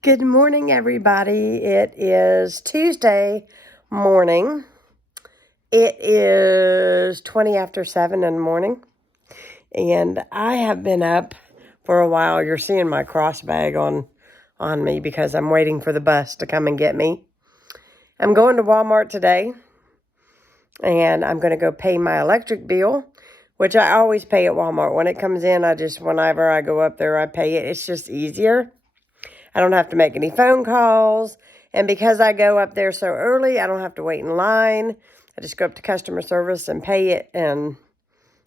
Good morning, everybody. It is Tuesday morning. It is 20 after 7 in the morning. And I have been up for a while. You're seeing my cross bag on me because I'm waiting for the bus to come and get me. I'm going to Walmart today. And I'm going to go pay my electric bill, which I always pay at Walmart. When it comes in, whenever I go up there, I pay it. It's just easier. I don't have to make any phone calls. And because I go up there so early, I don't have to wait in line. I just go up to customer service and pay it. And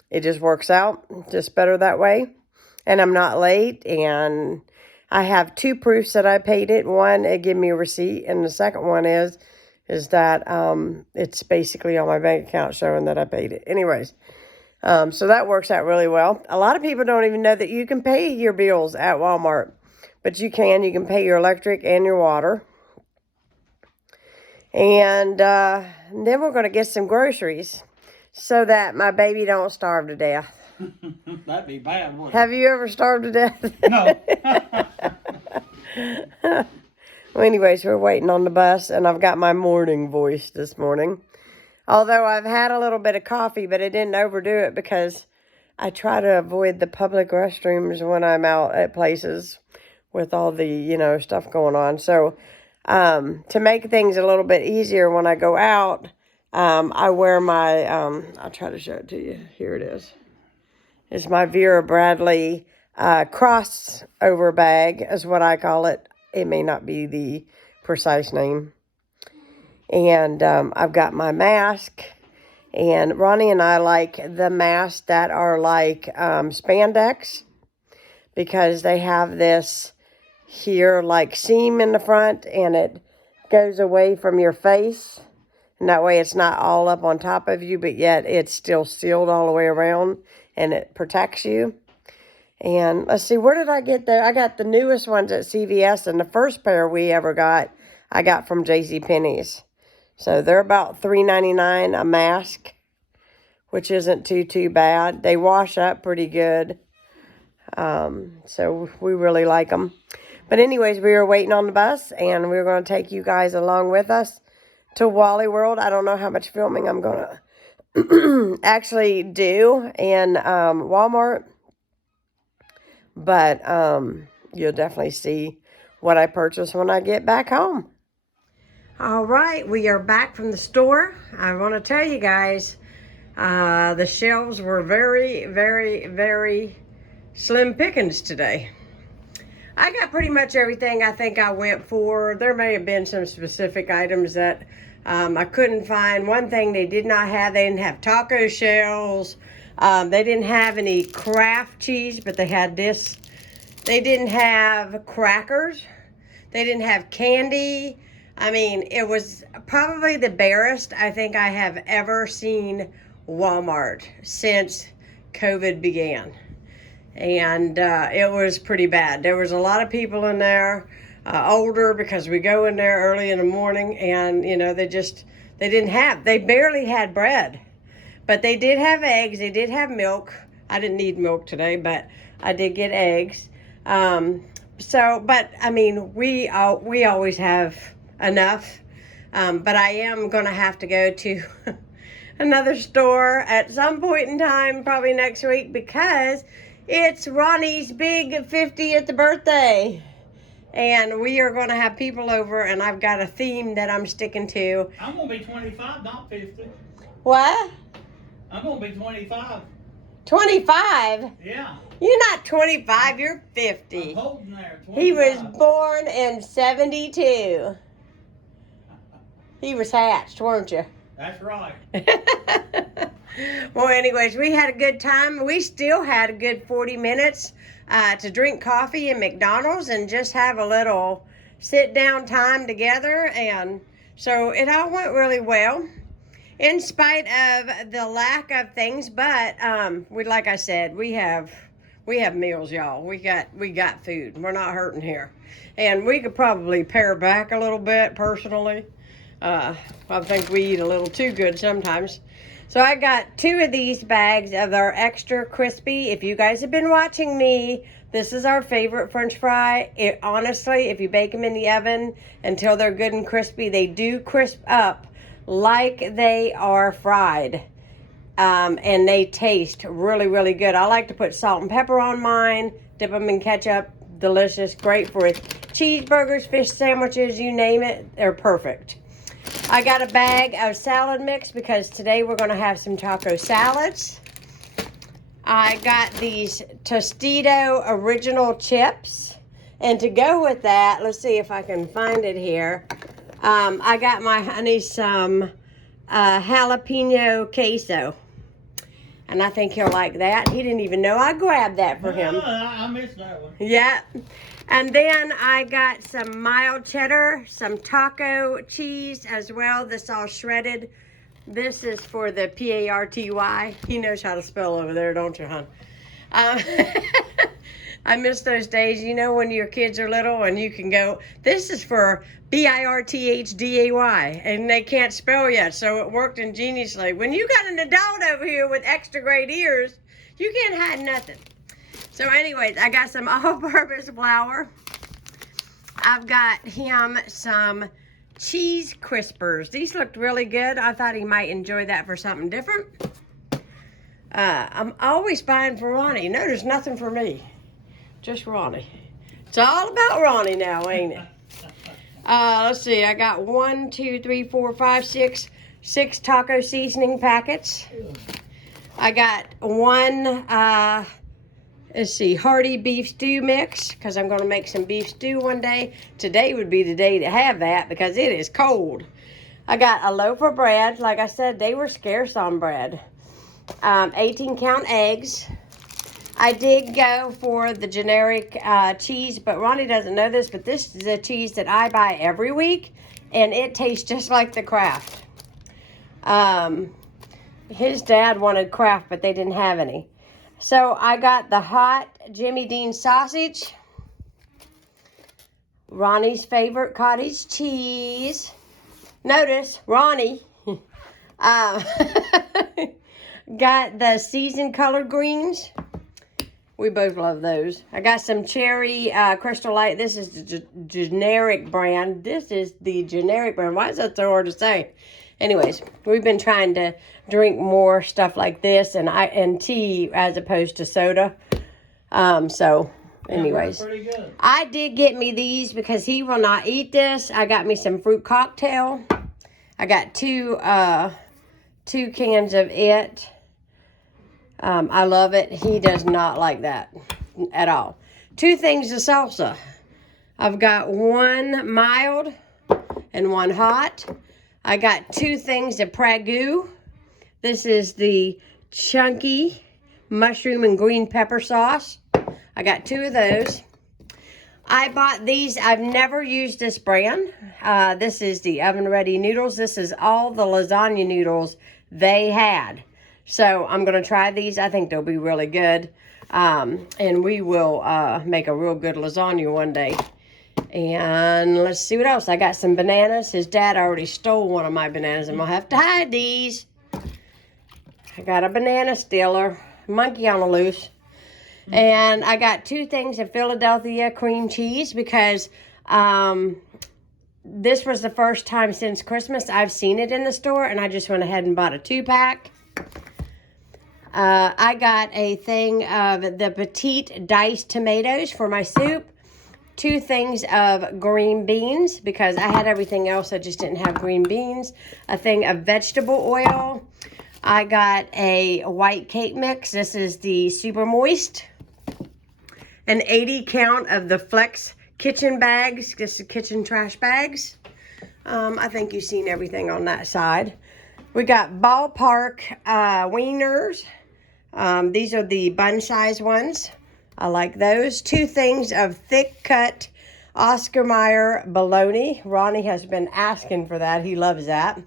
it just works out just better that way. And I'm not late. And I have two proofs that I paid it. One, it gave me a receipt. And the second one is that it's basically on my bank account showing that I paid it. Anyways, so that works out really well. A lot of people don't even know that you can pay your bills at Walmart. But you can pay your electric and your water. And then we're going to get some groceries so that my baby don't starve to death. That'd be bad, wouldn't it? Have you ever starved to death? No. Well, anyways, we're waiting on the bus, and I've got my morning voice this morning. Although I've had a little bit of coffee, but I didn't overdo it because I try to avoid the public restrooms when I'm out at places with all the, stuff going on. So to make things a little bit easier when I go out, I wear my, I'll try to show it to you. Here it is. It's my Vera Bradley crossover bag is what I call it. It may not be the precise name. And I've got my mask. And Ronnie and I like the masks that are like spandex because they have this here like seam in the front and it goes away from your face, and that way it's not all up on top of you, but yet it's still sealed all the way around and it protects you. And let's see, where did I get there? I got the newest ones at CVS, and the first pair we ever got I got from JCPenney's. So they're about $3.99 a mask, which isn't too bad. They wash up pretty good. So we really like them. But anyways, we were waiting on the bus, and we were going to take you guys along with us to Wally World. I don't know how much filming I'm going to actually do in Walmart. But you'll definitely see what I purchase when I get back home. All right, we are back from the store. I want to tell you guys, the shelves were very, very, very slim pickings today. I got pretty much everything I think I went for. There may have been some specific items that I couldn't find. One thing they did not have, they didn't have taco shells. They didn't have any Kraft cheese, but they had this. They didn't have crackers. They didn't have candy. I mean, it was probably the barest I think I have ever seen Walmart since COVID began. And it was pretty bad. There was a lot of people in there, older, because we go in there early in the morning, and they barely had bread. But they did have eggs, they did have milk. I didn't need milk today, but I did get eggs. But I mean, we always have enough. But I am gonna have to go to another store at some point in time, probably next week, because it's Ronnie's big 50th birthday. And we are going to have people over, and I've got a theme that I'm sticking to. I'm going to be 25, not 50. What? I'm going to be 25. 25? Yeah. You're not 25, you're 50. I'm holding there, 25. He was born in 72. He was hatched, weren't you? That's right. Well, anyways, we had a good time. We still had a good 40 minutes to drink coffee in McDonald's and just have a little sit-down time together. And so it all went really well, in spite of the lack of things. But like I said, we have meals, y'all. We got food. We're not hurting here, and we could probably pare back a little bit personally. I think we eat a little too good sometimes. So I got 2 of these bags of our extra crispy. If you guys have been watching me This is our favorite French fry. Honestly, if you bake them in the oven until they're good and crispy, they do crisp up like they are fried. And they taste really, really good. I like to put salt and pepper on mine, dip them in ketchup. Delicious, great for cheeseburgers, fish sandwiches, you name it, they're perfect. I got a bag of salad mix because today we're going to have some taco salads. I got these Tostito original chips. And to go with that, let's see if I can find it here. I got my honey some jalapeno queso. And I think he'll like that. He didn't even know I grabbed that for him. I missed that one. Yeah. And then I got some mild cheddar, some taco cheese as well. This all shredded. This is for the P-A-R-T-Y. He knows how to spell over there, don't you, hon? I miss those days, you know, when your kids are little and you can go, this is for B-I-R-T-H-D-A-Y, and they can't spell yet, so it worked ingeniously. When you got an adult over here with extra great ears, you can't hide nothing. So anyways, I got some all-purpose flour. I've got him some cheese crispers. These looked really good. I thought he might enjoy that for something different. I'm always buying for Ronnie. No, there's nothing for me. Just Ronnie. It's all about Ronnie now, ain't it? Let's see. I got 6 taco seasoning packets. I got one, let's see, Hearty beef stew mix, because I'm going to make some beef stew one day. Today would be the day to have that because it is cold. I got a loaf of bread. Like I said, they were scarce on bread. 18-count eggs. I did go for the generic cheese, but Ronnie doesn't know this, but this is a cheese that I buy every week, and it tastes just like the Kraft. His dad wanted Kraft, but they didn't have any. So I got the hot Jimmy Dean sausage, Ronnie's favorite cottage cheese. Notice, Ronnie got the seasoned collard greens. We both love those. I got some cherry Crystal Light. This is the generic brand. This is the generic brand. Why is that so hard to say? Anyways, we've been trying to drink more stuff like this and tea as opposed to soda. So, anyways. Yeah, pretty good. I did get me these because he will not eat this. I got me some fruit cocktail. I got two cans of it. I love it. He does not like that at all. 2 things of salsa. I've got one mild and one hot. I got 2 things of Pragu. This is the chunky mushroom and green pepper sauce. I got 2 of those. I bought these. I've never used this brand. This is the oven ready noodles. This is all the lasagna noodles they had. So I'm going to try these. I think they'll be really good. And we will make a real good lasagna one day. And let's see what else. I got some bananas. His dad already stole one of my bananas. I'm going to have to hide these. I got a banana stealer. Monkey on the loose. And I got 2 things of Philadelphia cream cheese because this was the first time since Christmas I've seen it in the store. And I just went ahead and bought a 2-pack. I got a thing of the Petite diced tomatoes for my soup. 2 things of green beans because I had everything else. I just didn't have green beans. A thing of vegetable oil. I got a white cake mix. This is the Super Moist. An 80 count of the Flex kitchen bags. This is kitchen trash bags. I think you've seen everything on that side. We got Ballpark wieners. These are the bun size ones. I like those. 2 things of thick cut Oscar Mayer bologna. Ronnie has been asking for that. He loves that.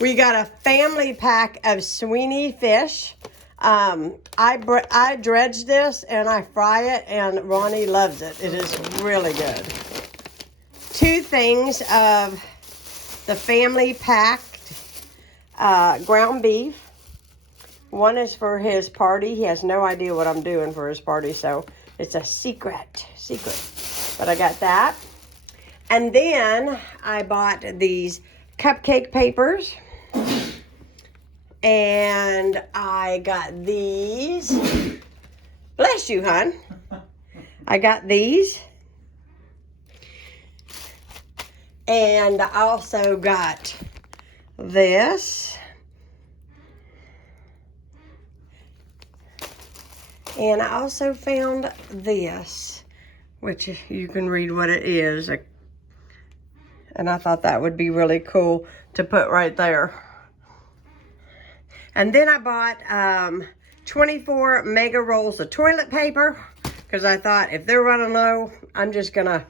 We got a family pack of Sweeney fish. I dredge this and I fry it and Ronnie loves it. It is really good. 2 things of the family packed ground beef. One is for his party. He has no idea what I'm doing for his party, so It's a secret. But I got that. And then I bought these cupcake papers. And I got these. Bless you, hon. I got these. And I also got this. And I also found this, which you can read what it is. And I thought that would be really cool to put right there. And then I bought 24 mega rolls of toilet paper because I thought if they're running low, I'm just going to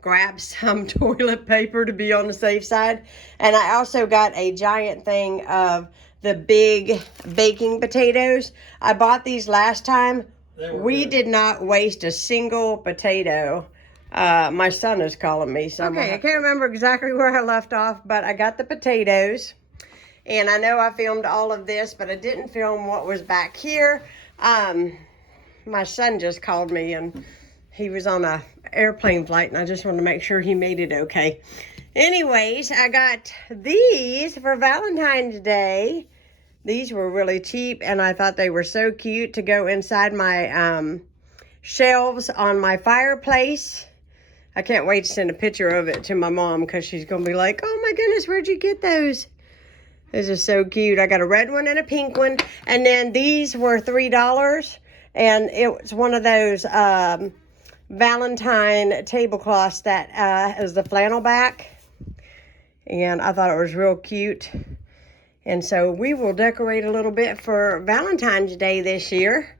grab some toilet paper to be on the safe side. And I also got a giant thing of the big baking potatoes. I bought these last time. We did not waste a single potato. My son is calling me. So okay, I can't remember exactly where I left off, but I got the potatoes. And I know I filmed all of this, but I didn't film what was back here. My son just called me, and he was on a airplane flight, and I just wanted to make sure he made it okay. Anyways, I got these for Valentine's Day. These were really cheap, and I thought they were so cute to go inside my shelves on my fireplace. I can't wait to send a picture of it to my mom because she's going to be like, oh my goodness, where'd you get those? This is so cute. I got a red one and a pink one. And then these were $3. And it was one of those Valentine tablecloths that is the flannel back. And I thought it was real cute. And so we will decorate a little bit for Valentine's Day this year.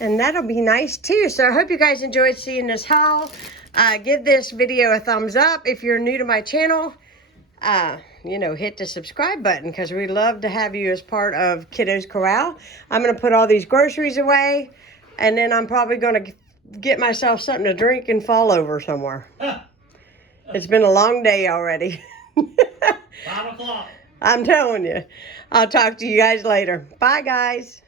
And that'll be nice too. So I hope you guys enjoyed seeing this haul. Give this video a thumbs up if you're new to my channel. You know, hit the subscribe button because we love to have you as part of Kiddos Corral. I'm going to put all these groceries away. And then I'm probably going to get myself something to drink and fall over somewhere. It's been a long day already. 5 o'clock. I'm telling you. I'll talk to you guys later. Bye, guys.